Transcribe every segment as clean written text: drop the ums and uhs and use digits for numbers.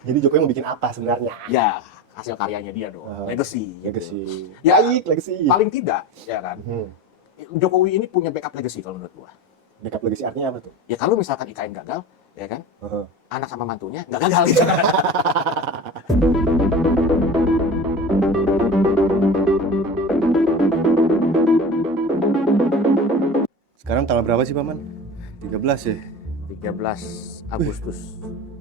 Jadi Jokowi mau bikin apa sebenarnya? Ya, hasil karyanya dia dong. Legacy. Legacy. Gitu. Ya, Baik, legacy. paling tidak, ya kan. Jokowi ini punya backup legacy kalau menurut gua. Backup legacy artinya apa tuh? Ya kalau misalkan IKN gagal, ya kan, anak sama mantunya nggak gagal gitu. Sekarang tanggal berapa sih, Paman? 13 ya? 13 Agustus.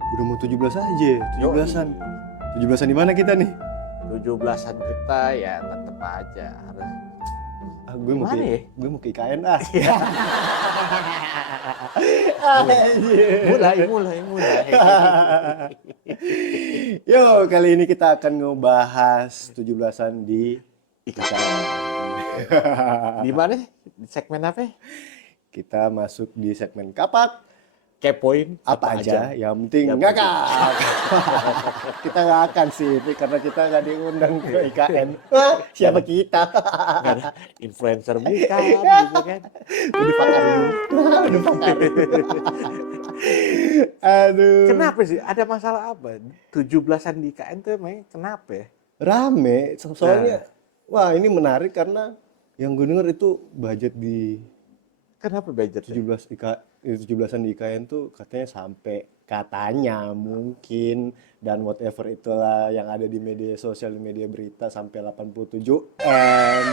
Udah mau 17 aja, 17-an. 17-an di mana kita nih? 17-an kita ya tetep aja harus. Gue mau Mana ya? Gue mau ke IKN ah. mulai. Yo, kali ini kita akan ngebahas 17-an di IKN. Di mana? Di segmen apa? Kita masuk di segmen kapak. Kepoin Apa aja, yang penting ngakak. Kita nggak akan sih, karena kita nggak diundang ke IKN. Siapa kita? Nggak ada influencer bukan, gitu kan? Udah pakar. Aduh. Kenapa sih? Ada masalah apa? 17-an di IKN tuh emang kenapa ya? Rame, soalnya wah ini menarik karena yang gue denger itu budget di Kenapa budget 17-an di IKN tuh katanya mungkin dan whatever itulah yang ada di media sosial, di media berita sampai 87 M.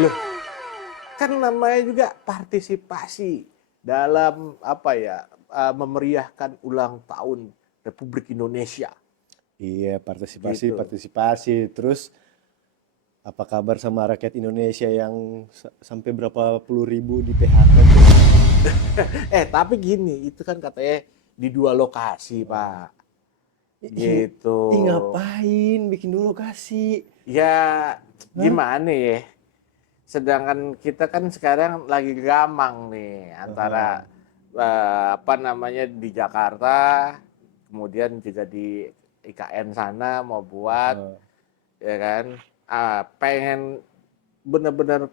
Loh, kan namanya juga partisipasi dalam apa ya, memeriahkan ulang tahun Republik Indonesia. Iya, Gitu. partisipasi. Terus apa kabar sama rakyat Indonesia yang sampai berapa puluh ribu di PHK? Tapi gini, itu kan katanya di 2 lokasi, Pak. Gitu. Ngapain bikin dulu lokasi? Ya, gimana ya? Sedangkan kita kan sekarang lagi gamang nih antara apa namanya di Jakarta, kemudian juga di IKN sana mau buat, ya kan? Pengen benar-benar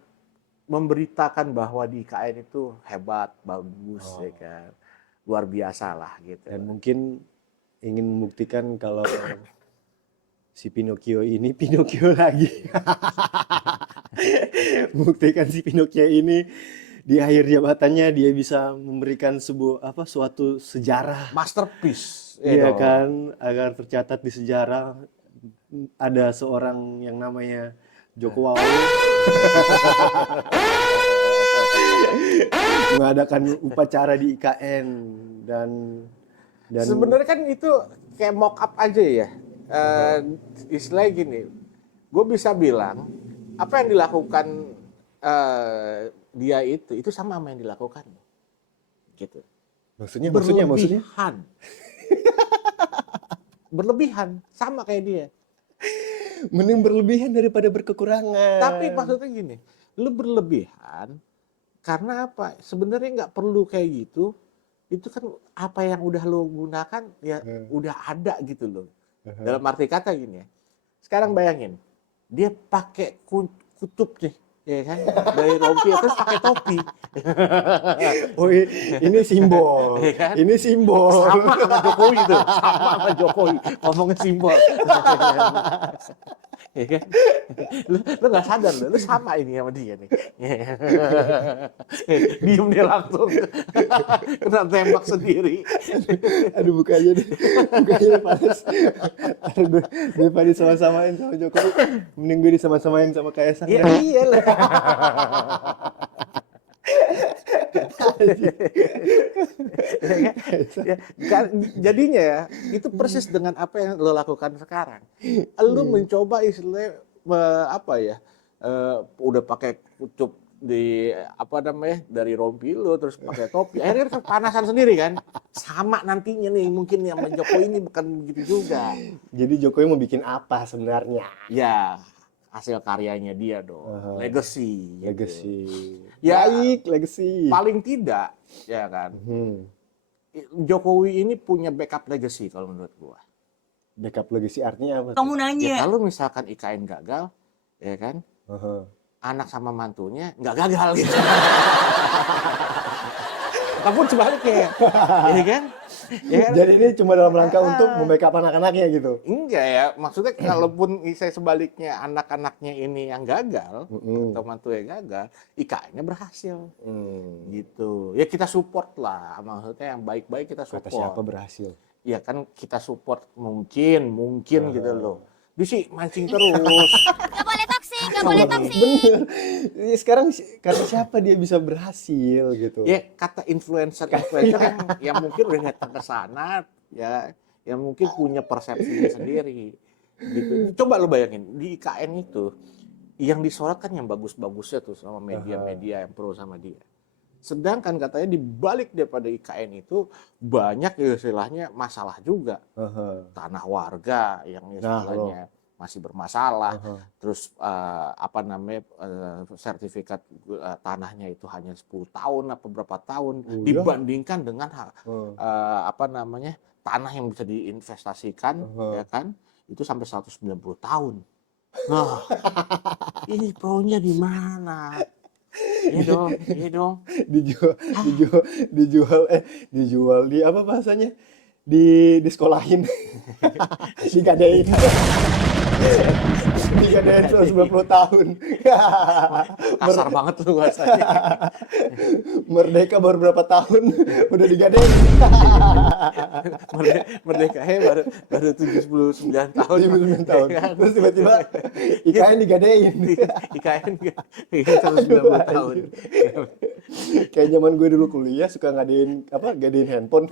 memberitakan bahwa di IKN itu hebat, bagus, ya kan? Luar biasa lah gitu. Dan mungkin ingin membuktikan kalau si Pinocchio ini Pinocchio lagi. Buktikan si Pinocchio ini di akhir jabatannya dia bisa memberikan suatu sejarah, Masterpiece. iya kan, agar tercatat di sejarah. Ada seorang yang namanya Joko Wawo mengadakan upacara di IKN dan sebenarnya kan itu kayak mock up aja ya. Istilahnya gini, gue bisa bilang apa yang dilakukan dia itu sama yang dilakukan, gitu. maksudnya Berlebihan sama kayak dia. mending berlebihan daripada berkekurangan. Tapi maksudnya gini, lu berlebihan karena apa? Sebenarnya nggak perlu kayak gitu. Itu kan apa yang udah lo gunakan ya udah ada gitu loh. Dalam arti kata gini ya. Sekarang bayangin, dia pakai kutub nih, ya kan? Dari rompi terus pakai topi. Oh, ini simbol. Ya kan? Ini simbol. Sama sama Jokowi itu, sama Jokowi ngomongin simbol. Ya kan? Lu nggak sadar lu sama ini sama dia nih. Diem dia langsung kena tembak sendiri. Aduh, buka aja deh panas. Daripada sama-samain sama Jokowi, mending gue disama-samain sama Kaisang. Ya iyalah. Jadinya ya itu persis dengan apa yang lo lakukan sekarang. Lo mencoba istilahnya apa ya, udah pakai kucup di apa namanya dari rompi lo terus pakai topi, akhirnya kepanasan sendiri kan. Sama nantinya nih mungkin yang Jokowi ini bukan begitu juga. Jadi Jokowi mau bikin apa sebenarnya? Ya hasil karyanya dia dong, legacy. Legacy. Ya, baik, legacy. Paling tidak, ya kan. Jokowi ini punya backup legacy kalau menurut gua. Backup legacy artinya apa? Kamu nanya. Ya kalau misalkan IKN gagal, ya kan, anak sama mantunya nggak gagal gitu. Ataupun sebaliknya, ya kan? Ya kan? Jadi ini cuma dalam rangka untuk membackup anak-anaknya gitu. Enggak ya, maksudnya kalaupun saya sebaliknya anak-anaknya ini yang gagal, atau mantunya gagal, IKN-nya berhasil. Gitu. Ya kita support lah, maksudnya yang baik-baik kita support. Kata siapa berhasil? Ya kan kita support mungkin gitu loh. Dia sih mancing terus. Gak boleh toksik, gak boleh toksik. Bener. Ya, sekarang kata siapa dia bisa berhasil gitu? Ya kata influencer yang mungkin udah datang ke sana, ya yang mungkin punya persepsinya sendiri. Gitu. Coba lo bayangin di IKN itu yang disorot kan yang bagus-bagusnya tuh sama media-media yang pro sama dia. Sedangkan katanya di balik daripada IKN itu banyak ya istilahnya masalah juga. Tanah warga yang istilahnya masih bermasalah. Terus apa namanya sertifikat tanahnya itu hanya 10 tahun apa berapa tahun dibandingkan dengan apa namanya tanah yang bisa diinvestasikan ya kan itu sampai 190 tahun. Nah, ini pro-nya di mana? Iya dong. Dijual di apa bahasanya? Disekolahin. Digadein. Digadein 190 tahun. Kasar banget lu bahasanya. Merdeka baru berapa tahun udah digadein. Merdeka baru 79 tahun. 79 tahun. Terus tiba-tiba IKN digadein. IKN 190 tahun. Kayak zaman gue dulu kuliah suka gadein handphone.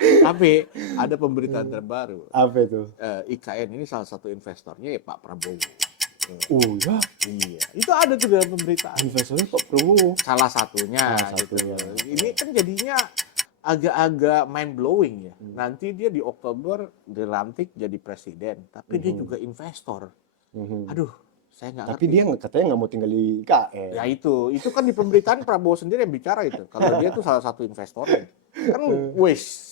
Tapi ada pemberitaan terbaru. Apa itu? IKN ini salah satu investornya ya Pak Prabowo. Oh ya, Iya, itu ada tuh dalam pemberitaan. investornya Pak Prabowo. Salah satunya. Gitu. Ini kan jadinya agak-agak mind blowing ya. Nanti dia di Oktober dilantik jadi presiden, tapi dia juga investor. Aduh, saya nggak Tapi ngerti. dia katanya nggak mau tinggal di IKN. Ya itu kan di pemberitaan Prabowo sendiri yang bicara itu. Kalau dia tuh salah satu investornya. Kan wis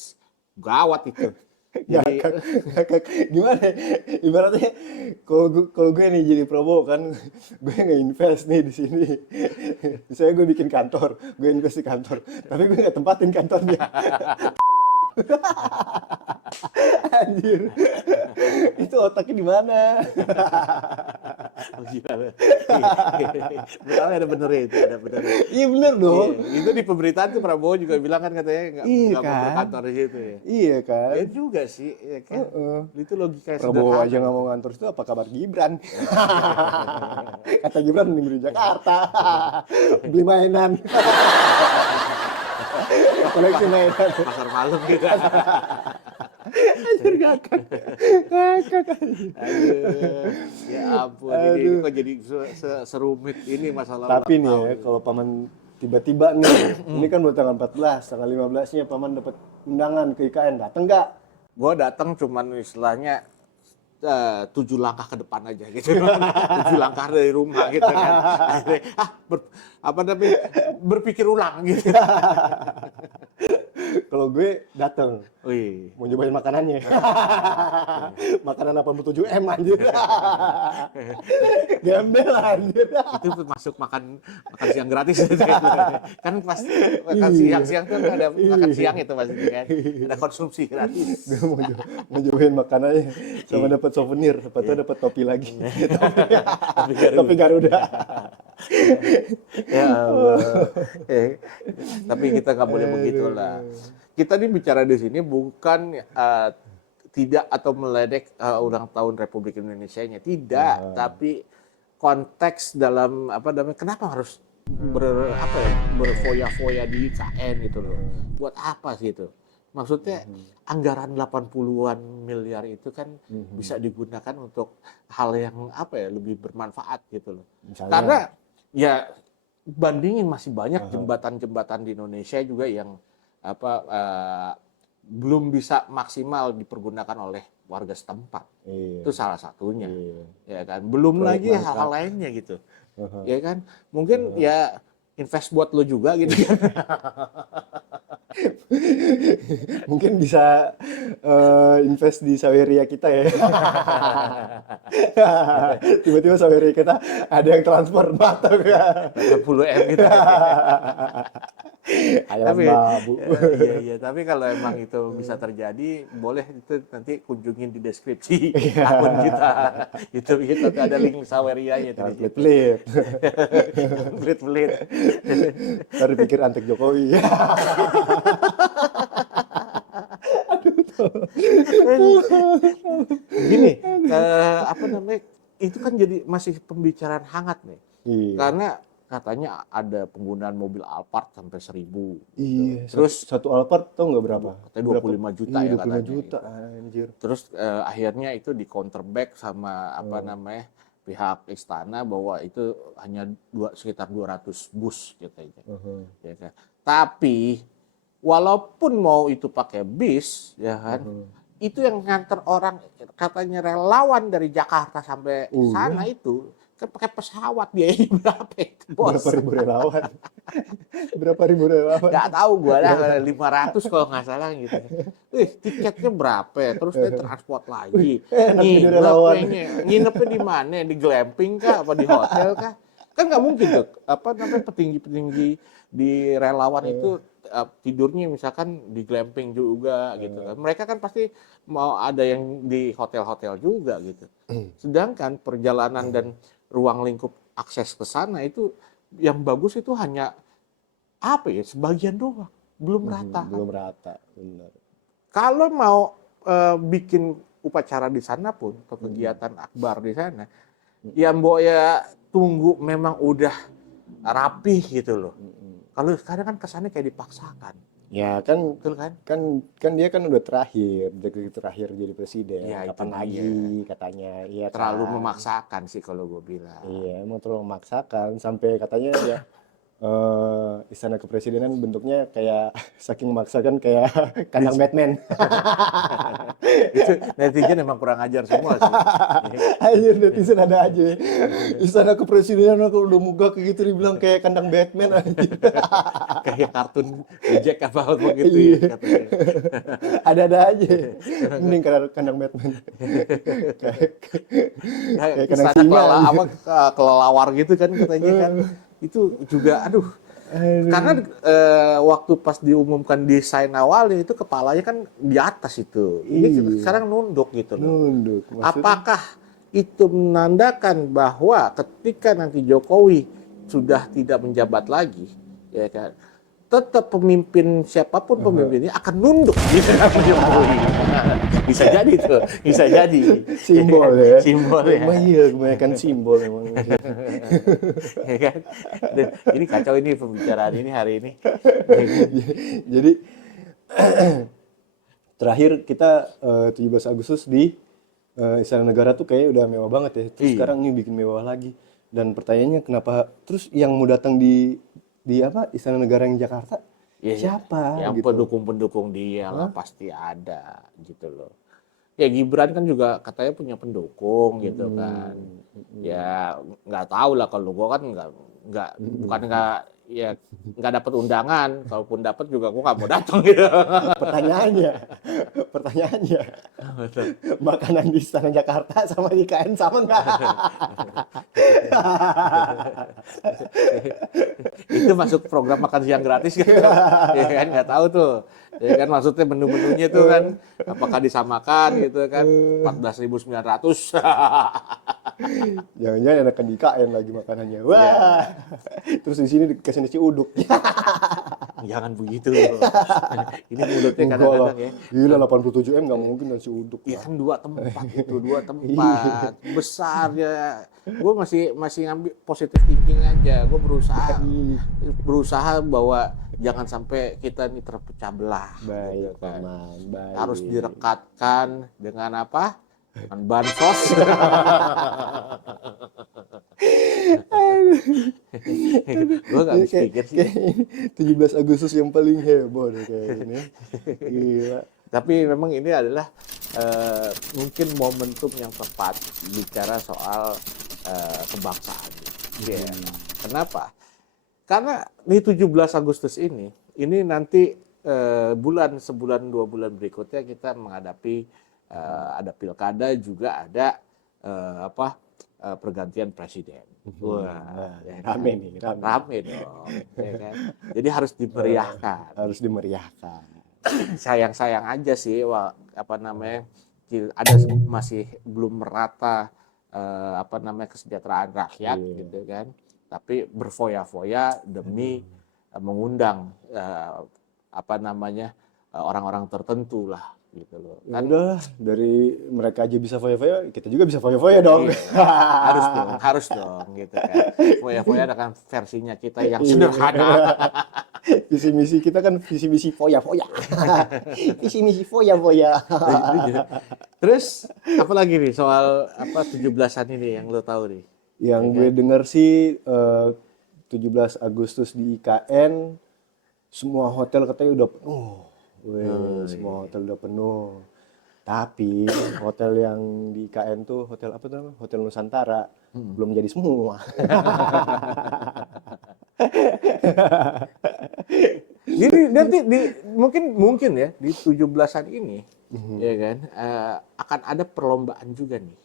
gawat itu. Jadi Ngakak. Gimana ya? Ibaratnya kalau gue nih jadi Prabowo kan gue nge-invest nih di sini. Misalnya gue bikin kantor, gue invest di kantor, tapi gue nggak tempatin kantornya. Anjir. Itu otaknya di mana? Betul ada benernya itu, ada benernya. Iya bener dong. Iya, itu di pemberitaan tuh Prabowo juga bilang kan katanya nggak Iya mau kan? berkantor di situ ya. Iya kan? Ya juga sih, ya kan. Itu logika yang Prabowo sederhana. aja nggak mau ngantor itu apa kabar Gibran? Kata Gibran mending di Jakarta. Beli mainan. Koleksi mainan. Pasar malam gitu. Anjir ngakak. Aduh, ya ampun, ini kok jadi serumit ini masalah Tapi nih ulang ya, tahun. kalau paman tiba-tiba nih, ini kan baru tanggal 14, tanggal 15-nya paman dapat undangan ke IKN, dateng nggak? Gue datang cuman istilahnya 7 langkah ke depan aja gitu. 7 langkah dari rumah gitu kan. Akhirnya, berpikir ulang gitu. Kalau gue dateng, Wih. mau nyobain makanannya. Makanan 87M anjir. Gembel anjir. Itu masuk makan siang gratis gitu. Kan pas makan siang tuh ada makan siang itu pasti kan. Ada konsumsi gratis. Gue mau nyobain makanannya sama dapat souvenir, sepatu dapat topi lagi. Topi Garuda. Ya Allah. Tapi kita nggak boleh begitulah. Kita nih bicara di sini bukan tidak atau meledek ulang tahun Republik Indonesia-nya, tidak. Tapi konteks dalam apa namanya? Kenapa harus berfoya-foya di IKN gitu loh? Buat apa sih itu? Maksudnya anggaran 80-an miliar itu kan bisa digunakan untuk hal yang apa ya lebih bermanfaat gitu loh. Misalnya, Karena ya bandingin masih banyak jembatan-jembatan di Indonesia juga yang belum bisa maksimal dipergunakan oleh warga setempat. iya. Itu salah satunya. Iya. Ya kan. Belum Proyek lagi mangkrak. hal-hal lainnya gitu. Ya kan. Mungkin ya invest buat lo juga gitu kan. Mungkin bisa invest di Saweria kita ya. Tiba-tiba Saweria kita ada yang transfer mata kan. 80M gitu. Ayam Tapi babu. iya, tapi kalau emang itu bisa terjadi, boleh itu nanti kunjungin di deskripsi Iya. akun kita. Itu kita tuh ada link Sawerianya tuh di situ. Pelit-pelit. Pelit-pelit. Ntar dipikir antek Jokowi. Gini, apa namanya? Itu kan jadi masih pembicaraan hangat nih. Iya. Karena katanya ada penggunaan mobil Alphard sampai 1000. Iya. Terus satu Alphard tau nggak berapa? katanya 25 juta Iya, ya 25 katanya. juta anjir. Terus akhirnya itu di counterback sama apa namanya pihak istana bahwa itu hanya sekitar 200 bus katanya. Ya kan. Tapi walaupun mau itu pakai bis, ya kan, itu yang nganter orang katanya relawan dari Jakarta sampai sana itu kan pakai pesawat, biayanya berapa itu, bos? Berapa ribu relawan? Berapa ribu relawan? Nggak tahu gua lah, 500 kalau nggak salah gitu. Tiketnya berapa ya? Terus dia transport lagi. Enak jadi relawan. Nginepnya di mana? Di glamping kah? Apa di hotel kah? Kan nggak mungkin tuh. Apa namanya petinggi-petinggi di relawan itu tidurnya misalkan di glamping juga gitu kan. Mereka kan pasti mau ada yang di hotel-hotel juga gitu. Sedangkan perjalanan dan ruang lingkup akses ke sana itu yang bagus itu hanya apa ya, sebagian doang, belum rata. Belum rata, benar. Kalau mau bikin upacara di sana pun, atau kegiatan akbar di sana, ya mbok ya tunggu memang udah rapih gitu loh. Kalau sekarang kan kesannya kayak dipaksakan. Ya kan, Betul kan? kan dia kan udah terakhir jadi presiden. Ya, itu Kapan lagi dia. katanya? Iya Terlalu kan? memaksakan sih kalau gue bilang. Iya, emang terlalu memaksakan sampai katanya ya istana kepresidenan bentuknya kayak saking memaksakan kayak kandang Batman. Itu netizen emang kurang ajar semua sih. Anjir, netizen ada aja. Istana kepresidenan kalau udah muka kayak gitu dibilang kayak kandang Batman anjir. Kayak kartun Jack apa begitu ya katanya. Ada-ada aja. Mending kandang Batman. Kayak kandang istana singa. kelelawar gitu kan katanya kan. Itu juga aduh. Karena waktu pas diumumkan desain awalnya itu kepalanya kan di atas itu. Ini sekarang nunduk gitu loh. Nunduk. Apakah itu menandakan bahwa ketika nanti Jokowi sudah tidak menjabat lagi, ya kan, tetap pemimpin siapapun pemimpinnya akan nunduk di hadapan Jokowi. Bisa jadi tuh, bisa jadi. Simbol ya. Simbol ya. Emang iya, kebanyakan simbol emang. Ya kan? Dan ini kacau ini pembicaraan ini hari ini. Jadi terakhir kita 17 Agustus di Istana Negara tuh kayaknya udah mewah banget ya. Terus sekarang ini bikin mewah lagi. Dan pertanyaannya kenapa terus yang mau datang di apa Istana Negara yang Jakarta Ya, siapa yang gitu? pendukung-pendukung dia lah pasti ada gitu loh. Ya Gibran kan juga katanya punya pendukung gitu kan. Ya nggak tahu lah, kalau gua kan bukan nggak dapat undangan. Kalaupun dapat juga gua nggak mau datang gitu. Pertanyaannya makanan di Istana Jakarta sama di IKN sama nggak? Itu masuk program makan siang gratis kan? Ya kan nggak tahu tuh. Ya kan maksudnya menu-menunya tuh kan apakah disamakan gitu kan 14.900. Jangan-jangan enakan di IKN lagi makanannya. Wah. Terus di sini dikasih nasi uduk. Jangan begitu. Ini mulutnya Enggak lah. kadang-kadang ya. Gila 87M nggak mungkin nasi uduk. Iya kan dua tempat besar ya. Gue masih ngambil positive thinking aja. Gue berusaha bahwa jangan sampai kita ini terpecah belah. Baik, gitu kan. Paman. Baik. Harus direkatkan dengan apa? Dengan bansos. Gue nggak habis pikir sih. Kayak 17 Agustus yang paling heboh deh kayak ini. Gila. Tapi memang ini adalah mungkin momentum yang tepat bicara soal kebangsaan. Yeah. Kenapa? Karena di 17 Agustus ini nanti sebulan 2 bulan berikutnya kita menghadapi ada pilkada juga ada pergantian presiden. Wah, ya kan? Rame nih, rame. Rame dong, ya kan? Jadi harus dimeriahkan. Harus dimeriahkan. Sayang aja sih, masih belum merata kesejahteraan rakyat gitu kan. Tapi berfoya-foya demi mengundang orang-orang tertentu lah gitu loh. Ya udahlah, dari mereka aja bisa foya-foya, kita juga bisa foya-foya dong. Harus dong gitu kan. Foya-foya dengan versinya kita yang sederhana. Visi misi kita kan visi misi foya-foya. Visi misi foya-foya. Terus apa lagi nih soal 17-an ini yang lo tahu nih? Yang gue denger sih 17 Agustus di IKN semua hotel katanya udah penuh. Semua hotel udah penuh. Tapi hotel yang di IKN tuh hotel apa tuh? Hotel Nusantara belum jadi semua. Jadi nanti mungkin ya di 17-an ini ya kan akan ada perlombaan juga nih.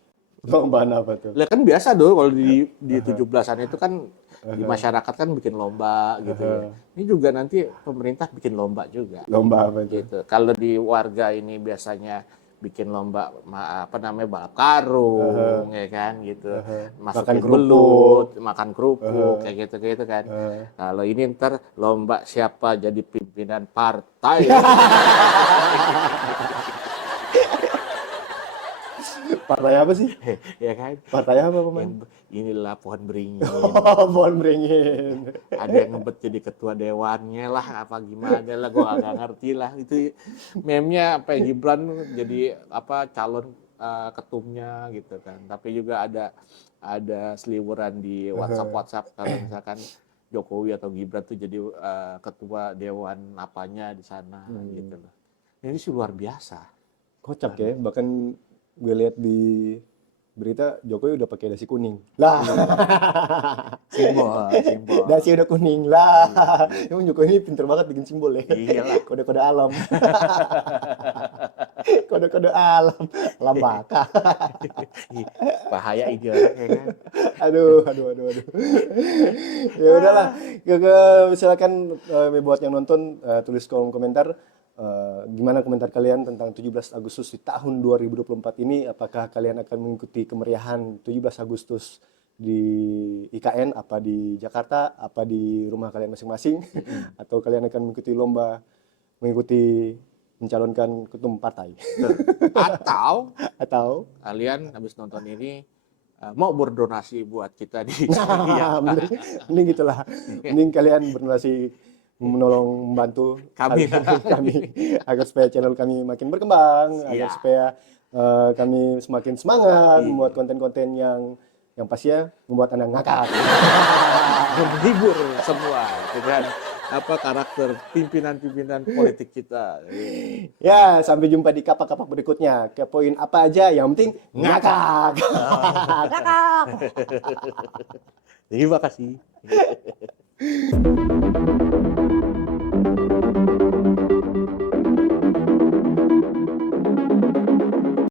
Perlombaan apa tuh? Lah kan biasa dong kalau di 17-an itu kan di masyarakat kan bikin lomba gitu ya. Ini juga nanti pemerintah bikin lomba juga. Lomba apa itu? Gitu. Kalau di warga ini biasanya bikin lomba balap karung ya kan gitu. Masukin belut, makan kerupuk kayak gitu kan. Kalau ini ntar lomba siapa jadi pimpinan partai. Partai apa sih? Ya kan? Partai apa Paman? Inilah pohon beringin. Pohon beringin. Ada yang ngebet jadi ketua dewannya lah, apa gimana lah, gue agak ngerti lah. Itu meme-nya Gibran jadi calon ketumnya gitu kan. Tapi juga ada seliweran di WhatsApp kalau misalkan Jokowi atau Gibran tuh jadi ketua dewan apanya di sana gitu loh. Ini sih luar biasa. Kocak ya, bahkan gue lihat di berita Jokowi udah pakai dasi kuning. Lah. Simbol. Dasi udah kuning lah. Emang Jokowi ini pinter banget bikin simbol ya. Iyalah. Kode-kode alam. Kode-kode alam. Alam baka. Bahaya ide orang ya kan. Aduh. Ya udahlah. Silakan buat yang nonton tulis kolom komentar. Gimana komentar kalian tentang 17 Agustus di tahun 2024 ini? Apakah kalian akan mengikuti kemeriahan 17 Agustus di IKN, apa di Jakarta, apa di rumah kalian masing-masing? Atau kalian akan mengikuti lomba, mencalonkan ketum partai? Atau kalian habis nonton ini mau berdonasi buat kita di mending gitulah. Mending kalian berdonasi membantu kami agar supaya channel kami makin berkembang, agar supaya kami semakin semangat membuat konten-konten yang pastinya membuat Anda ngakak. Menghibur semua dengan karakter pimpinan politik kita. Ya, sampai jumpa di kapak-kapak berikutnya. Kepoin apa aja, yang penting ngakak. Terima kasih.